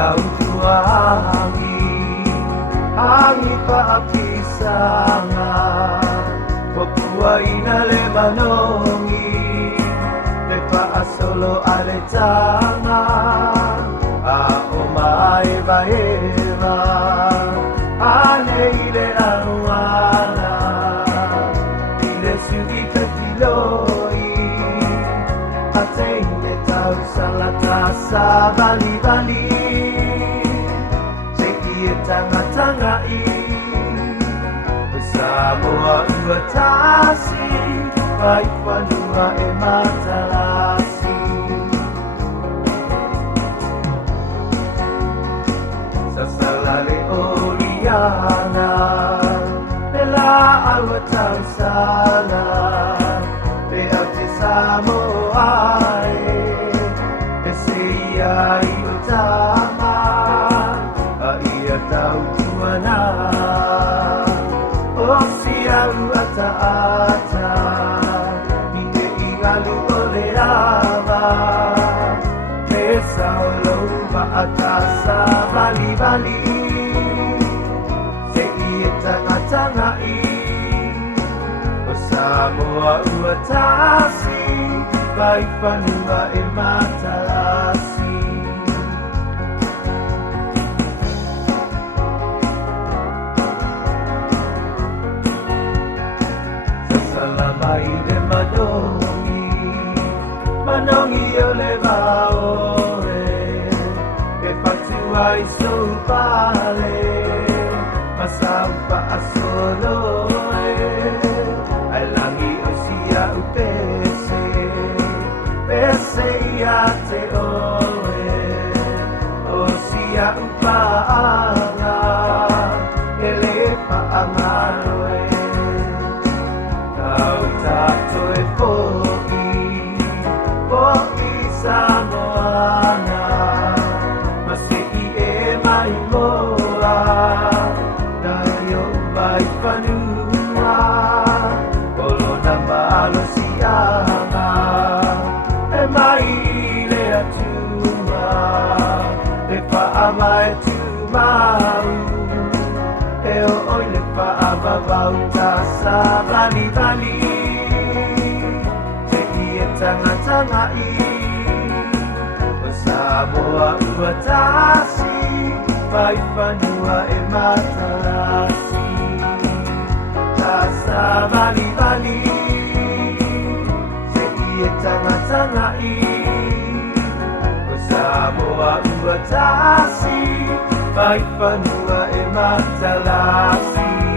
daun tuangi hangi paakisanga Papua ina le manongi le paasolo ale tanga a o mai vaeva ale ile aruana ile sugi katiloi atende tau salata sabali bali Seki tanga tanga i Samoa uatasi Vai panua e matalasi Sasalale oliana Nela awatang sana Le ate Samoa e seia i utama A ia tau tuana Sialu ata-ata Hingga ingalu oleh lava Mesau lomba atasa bali-bali Seie tanga-tangai Samoa uatasi Baik panua e matalasi Salamai de manongi ole vaoe E patuai so pale Masau pa asoloe Ai langi o sia upese Pese ia te oe O sia upaanga Ele paangaloe Kau tato e poki Samoana Masei e mai moa Dayo vai panua Kolo na malo sianga E mai le atua Le paama e tumau E o oi le paama vauta sa bali-bali Tanga-tangai Samoa uatasi Vai panua e matalasi Tasa bali-bali Seie tanga-tangai Samoa uatasi Vai panua e matalasi